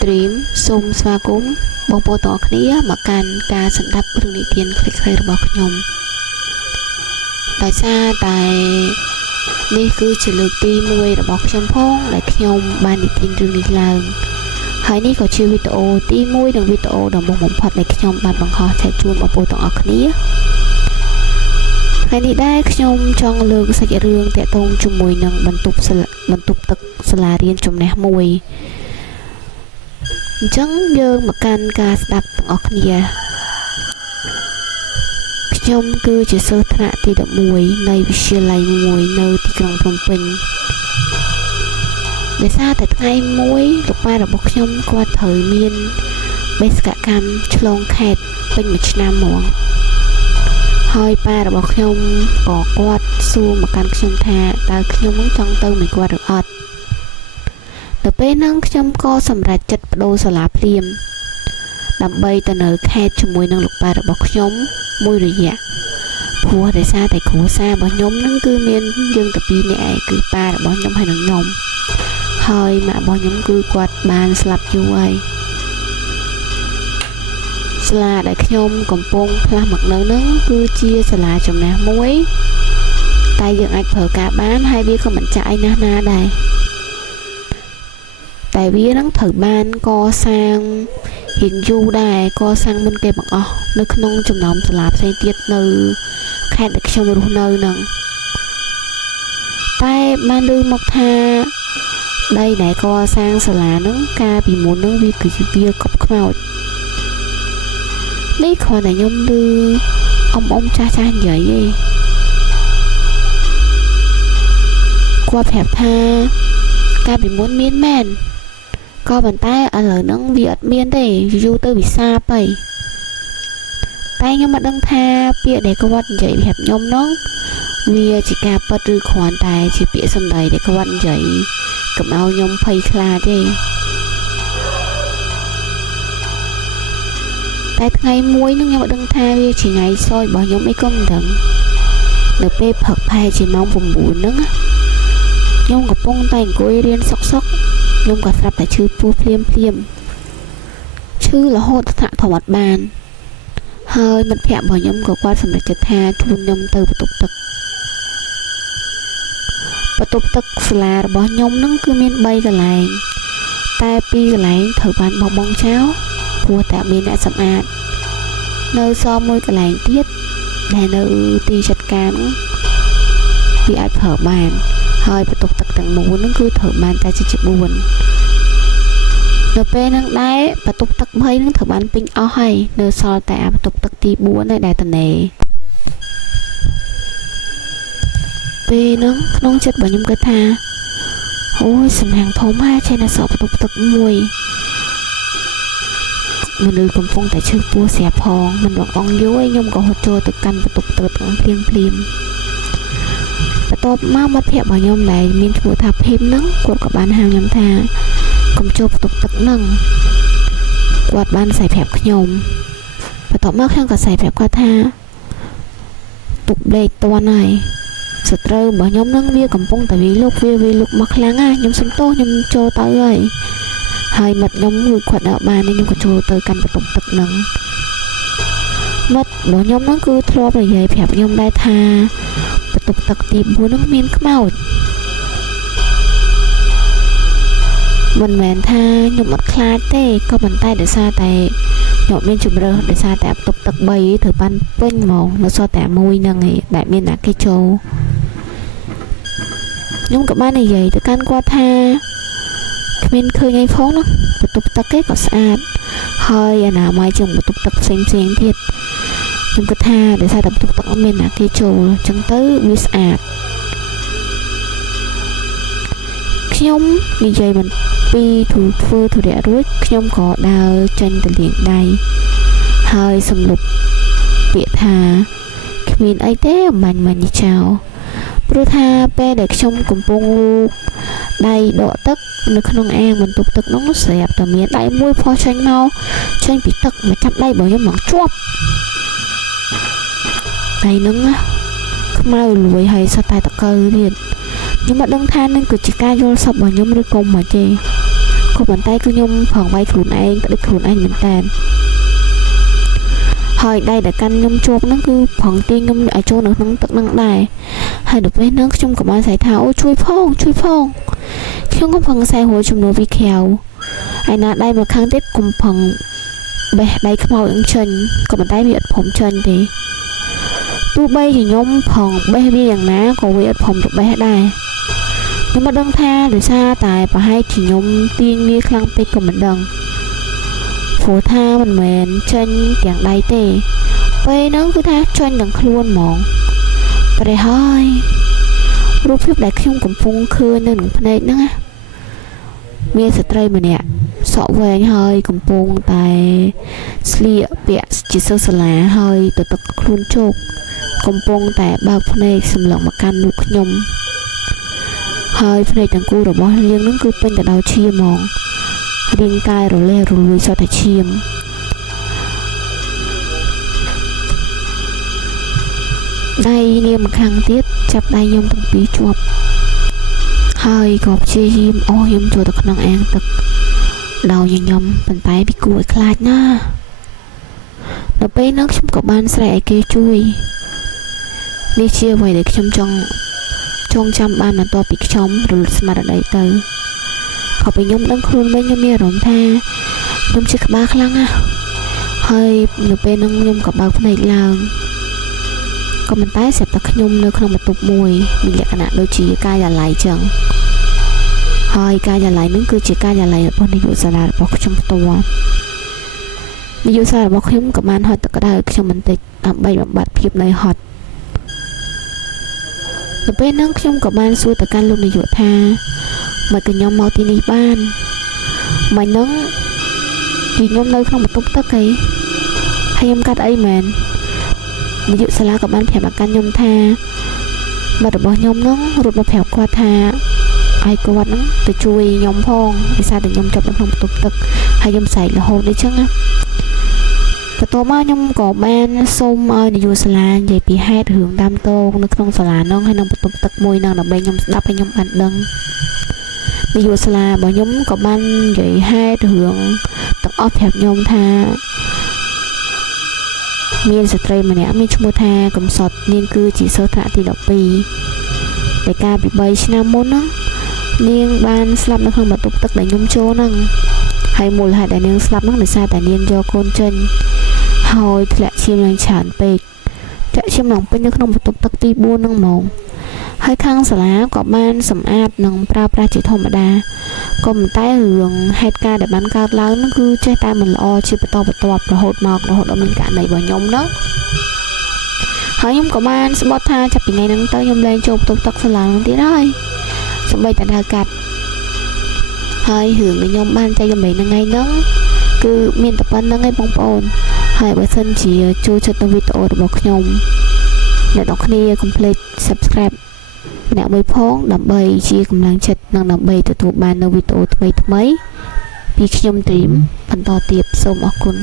stream សូមស្វាគមន៍បងប្អូនទាំងអស់គ្នាមកកាន់ការសម្ដាប់រឿងនិទានคลิกៗរបស់ខ្ញុំដោយសារតែនេះគឺជាលើកទី1របស់ខ្ញុំផងដែលខ្ញុំបាននិទានរឿងនេះឡើងហើយនេះក៏ជាវីដេអូទី1និងវីដេអូដំបូងបំផុតដែលខ្ញុំបានបង្ហោះចែកជូនបងប្អូនទាំងអស់គ្នាថ្ងៃនេះដែរខ្ញុំចង់លើកសាច់រឿងតាក់ទងជាមួយនឹងបន្ទប់ទឹកសាលារៀនចំណេះមួយអញ្ចឹងយើងមកកាន់ការស្ដាប់ទាំងអស់គ្នាខ្ញុំគឺជាសិស្សថ្នាក់ទី11នៃវិទ្យាល័យមួយនៅទីក្រុងភ្នំពេញដោយសារតែថ្ងៃមួយលោកប៉ារបស់ខ្ញុំគាត់ត្រូវមានបេសកកម្មឆ្លងខេត្តពេញមួយឆ្នាំហ្មងហើយប៉ារបស់ខ្ញុំក៏គាត់សួរមកកាន់ខ្ញុំថាតើខ្ញុំនឹងចង់ទៅមួយគាត់ឬអត់ទៅពេលហ្នឹងខ្ញុំក៏សម្រេចចិត្តបដូរសាលាភ្លាមដើម្បីទៅនៅខេត្តជាមួយនឹងលោកប៉ារបស់ខ្ញុំមួយរយៈព្រោះដោយសារតែគ្រួសាររបស់ខ្ញុំហ្នឹងគឺមានយើងតែពីរនាក់ឯងគឺប៉ារបស់ខ្ញុំហើយនិងខ្ញុំហើយម៉ាក់របស់ខ្ញុំគឺគាត់បានស្លាប់យូរហើយសាលាដែលខ្ញុំកំពុងផ្លាស់មកនៅហ្នឹងគឺជាសាលាចំណេះមួយតែយើងអាចប្រើការបានហើយវាក៏មិនចាក់អីណាស់ណាដែរតែវានឹងត្រូវបានកសាងរៀងយូរដែរកសាងមុនគេបង្អស់នៅក្នុងចំណោមសាលាផ្សេងទៀតនៅខេត្តដែលខ្ញុំរស់នៅហ្នឹងតែបានឮមកថាដីដែលកសាងសាលាហ្នឹងកាលពីមុនហ្នឹងវាគឺជាវាកប់ខ្មោចនេះគ្រាន់តែខ្ញុំឮអ៊ំចាស់និយាយឯងគាត់ប្រាប់ថាកាលពីមុនមានមែនក៏ប៉ុន្តែឥឡូវហ្នឹងវាអត់មានទេយូរទៅវាសាបហើយតែខ្ញុំមិនដឹងថាពាក្យដែលគាត់និយាយប្រាប់ខ្ញុំហ្នឹងវាជាការពិតឬគ្រាន់តែជាពាក្យសម្ដីដែលគាត់និយាយកុំឲ្យខ្ញុំភ័យខ្លាចទេតែថ្ងៃមួយហ្នឹងខ្ញុំមិនដឹងថាវាជាថ្ងៃសោយរបស់ខ្ញុំអីក៏មិនដឹងនៅពេលព្រឹកផែជាម៉ោង9ហ្នឹងខ្ញុំកំពុងតែអង្គុយរៀនសុកខ្ញុំក៏ស្រាប់តែឈឺពោះភ្លាមឈឺរហូតថ្នាក់ធំអត់បានហើយមិត្តភ័ក្តិរបស់ខ្ញុំក៏គាត់សម្រេចចិត្តថាជូនខ្ញុំទៅបន្ទប់ទឹកសាលារបស់ខ្ញុំហ្នឹងគឺមាន3កន្លែងតែ2កន្លែងត្រូវបានបោះបង់ចោលព្រោះតែមានអ្នកសម្អាតនៅសល់មួយកន្លែងទៀតដែលនៅទីចាត់ការហ្នឹងវាអាចប្រើបានហើយបន្ទប់ទឹកទាំងមូលហ្នឹងគឺត្រូវបានតែជា4នៅពេលហ្នឹងដែរបន្ទប់ទឹក3ហ្នឹងត្រូវបានពេញអស់ហើយនៅសល់តែបន្ទប់ទឹកទី4ដែលតនេពេលហ្នឹងក្នុងចិត្តរបស់ខ្ញុំគិតថាអូយសំណាងធំហើយចេះតែសល់បន្ទប់ទឹកមួយមនុស្សកំពុងតែឈឺពោះស្រាប់ផងមិនបងអង្គយូរខ្ញុំក៏ហត់ចូលទៅកាន់បន្ទប់ទឹកទាំងភ្លាមបន្ទាប់មកមិត្តភក្តិរបស់ខ្ញុំដែលមានឈ្មោះថាភីមហ្នឹងគាត់ក៏បានហាមខ្ញុំថាកុំចូលបន្ទប់ទឹកហ្នឹងគាត់បានសែប្រាប់ខ្ញុំបន្ទាប់មកខ្ញុំក៏សែប្រាប់គាត់ថាទុកដេកតន់ហើយសត្រូវរបស់ខ្ញុំហ្នឹងវាកំពុងតែវាលុកមកខ្លាំងណាស់ខ្ញុំសុំទោសខ្ញុំចូលទៅហើយមិត្តខ្ញុំគឺគាត់អត់បានខ្ញុំក៏ចូលទៅកាន់បន្ទប់ទឹកហ្នឹងមិត្តរបស់ខ្ញុំហ្នឹងគឺធ្លាប់និយាយប្រាប់ខ្ញុំដែរថាបន្ទប់ទឹកទី4ហ្នឹងមានខ្មោចមិនមែនថាខ្ញុំអត់ខ្លាចទេក៏ប៉ុន្តែដោយសារតែខ្ញុំមានជំរឿដោយសារតែបន្ទប់ទឹក3ត្រូវបានពេញហ្មងនៅសល់តែមួយហ្នឹងឯងដែលមានអ្នកគេចូលខ្ញុំក៏បាននិយាយទៅកាន់គាត់ថាគ្មានឃើញអីផងណាបន្ទប់ទឹកគេក៏ស្អាតហើយអនាម័យជាងបន្ទប់ទឹកផ្សេងទៀតខ្ញុំគិតថាដោយសារតែបន្ទប់ទឹកអត់មានអ្នកគេចូលអញ្ចឹងទៅវាស្អាតខ្ញុំនិយាយមិនពីធ្វើធុរៈរួចខ្ញុំក៏ដើរចេញទៅលាងដៃហើយសំលុបពាក្យថាគ្មានអីទេបាញ់នេះចោលព្រោះថាពេលដែលខ្ញុំកំពុងលូកដៃដកទឹកនៅក្នុងអាងបន្ទប់ទឹកនោះស្រាប់តែមានដៃមួយផុសចេញពីទឹកមកចាប់ដៃរបស់ខ្ញុំមកជាប់ដៃហ្នឹងខ្មៅលួយហើយសត្វតែតកើទៀតខ្ញុំមិនដឹងថានឹងគឺជាការយល់សប្តិរបស់ខ្ញុំឬក៏មិនទេ ក៏ប៉ុន្តែគឺខ្ញុំផងវាយខ្លួនឯងទៅខ្លួនឯងមែនតើហើយដៃដែលកាន់ខ្ញុំជាប់ហ្នឹងគឺផងទាញខ្ញុំឲ្យចូលនៅក្នុងទឹកហ្នឹងដែរហើយដល់ពេលហ្នឹងខ្ញុំក៏បានស្រែកថាអូជួយផងខ្ញុំក៏ផងខ្សែហួរជំនួសពីក្រៅឯណាដៃមកខាងទៀតកុំផងបេះដៃខ្មៅអញ្ចឹងក៏ប៉ុន្តែវាអត់ព្រមចេញទេទោះបីជាខ្ញុំផងបេះវាយ៉ាងណាក៏វាអត់ព្រមទៅបេះដែរខ្ញុំមិនដឹងថាដោយសារតែប្រហែលជាខ្ញុំទាញវាខ្លាំងពេកក៏មិនដឹងព្រោះថាមិនមែនចេញទាំងដៃទេពេលហ្នឹងគឺថាចេញទាំងខ្លួនហ្មងប្រហែលហើយរូបភាពដែលខ្ញុំកំពុងឃើញនៅក្នុងភ្នែកហ្នឹងណាមានស្ត្រីម្នាក់សក់វែងហើយកំពុងតែស្លៀកពាក់ជាសិស្សសាលាហើយទៅទឹកខ្លួនជោគកំពុងតែបើកភ្នែកសម្លឹងមកកាន់មុខខ្ញុំហើយភ្នែកទាំងគូរបស់នាងហ្នឹងគឺពេញទៅដោយឈាមហ្មងរាងកាយរលេះរលួយសុទ្ធតែឈាមដៃនាងម្ខាងទៀតចាប់ដៃខ្ញុំទាំងពីរជាប់ហើយក៏ព្យាយាមអូសខ្ញុំចូលទៅក្នុងអាងទឹកដោយញញឹមប៉ុន្តែវាគួរឲ្យខ្លាចណាស់នៅពេលនោះខ្ញុំក៏បានស្រែកឲ្យគេជួយនេះជាអ្វីដែលខ្ញុំចង់ចាំបានបន្ទាប់ពីខ្ញុំរលត់ស្មារតីទៅក៏ពេលខ្ញុំដឹងខ្លួនវិញខ្ញុំមានអារម្មណ៍ថាខ្ញុំជាក្បាលខ្លាំងណាស់ហើយនៅពេលនោះខ្ញុំក៏បើកភ្នែកឡើងក៏ប៉ុន្តែស្រាប់តែខ្ញុំនៅក្នុងបន្ទប់មួយមានលក្ខណៈដូចជាការិយាល័យចឹងហើយការិយាល័យនឹងគឺជាការិយាល័យរបស់នាយកសាលារបស់ខ្ញុំផ្ទាល់នាយកសាលារបស់ខ្ញុំក៏បានហត់ទឹកក្តៅឲ្យខ្ញុំបន្តិចដើម្បីបំបត្តិភាពនឿយហត់នៅពេលហ្នឹងខ្ញុំក៏បានសួរទៅកាន់លោកនាយកថាមកខ្ញុំមកទីនេះបានមិនហ្នឹងពីខ្ញុំនៅក្នុងបន្ទប់ទឹកអីហើយខ្ញុំកាត់អីមែននាយកសាលាក៏បានប្រាប់អាកាន់ខ្ញុំថាបាត់របស់ខ្ញុំហ្នឹងរត់មកប្រាប់គាត់ថាឲ្យគាត់ហ្នឹងទៅជួយខ្ញុំផងដោយសារតែខ្ញុំជាប់នៅក្នុងបន្ទប់ទឹកហើយខ្ញុំស្រែករហូតអីចឹងណាបន្ទាប់មកខ្ញុំក៏បានសូមឲ្យនាយកសាលានិយាយពីហេតុរឿងតាមតងនៅក្នុងសាលាហ្នឹងហើយនឹងបន្ទប់ទឹកមួយហ្នឹងដើម្បីខ្ញុំស្ដាប់ឲ្យខ្ញុំបានដឹងនាយកសាលារបស់ខ្ញុំក៏បាននិយាយហេតុរឿងទាំងអស់ប្រាប់ខ្ញុំថាមានស្ត្រីម្នាក់មានឈ្មោះថាកំសត់នាងគឺជាសិស្សថ្នាក់ទី12តែកាលពី3ឆ្នាំមុនហ្នឹងនាងបានស្លាប់នៅក្នុងបន្ទប់ទឹកដែលខ្ញុំចូលហ្នឹងហើយមូលហេតុដែលនាងស្លាប់ហ្នឹងដោយសារតែនាងយកកូនចេញហើយធ្លាក់ឈាមយ៉ាងច្រើនពេកធ្លាក់ឈាមឡើងពេញនៅក្នុងបន្ទប់ទឹកទី4ហ្នឹងហ្មងហើយខាងសាលាក៏បានសម្អាតនិងប្រើប្រាស់ជាធម្មតាក៏ប៉ុន្តែរឿងហេតុការណ៍ដែលបានកើតឡើងហ្នឹងគឺចេះតែមិនល្អជាបន្តបន្ទាប់រហូតដល់មានករណីរបស់ខ្ញុំហ្នឹងហើយខ្ញុំក៏បានស្បត់ថាចាប់ពីថ្ងៃហ្នឹងទៅខ្ញុំលែងចូលបន្ទប់ទឹកសាលាហ្នឹងទៀតហើយសូម្បីតែដើរកាត់ហើយរឿងដែលខ្ញុំបានចែករំលែកថ្ងៃហ្នឹងគឺមានតែប៉ុណ្្នឹងឯងបងប្អូនហើយបើសិនជាចូលចិត្តនៅវីដេអូរបស់ខ្ញុំអ្នកនរគ្នាកុំភ្លេច Subscribe ម្នាក់មួយផងដើម្បីជាកម្លាំងចិត្តនិងដើម្បីទទួលបាននៅវីដេអូថ្មីៗពីខ្ញុំទីមបន្តទៀតសូមអរគុណ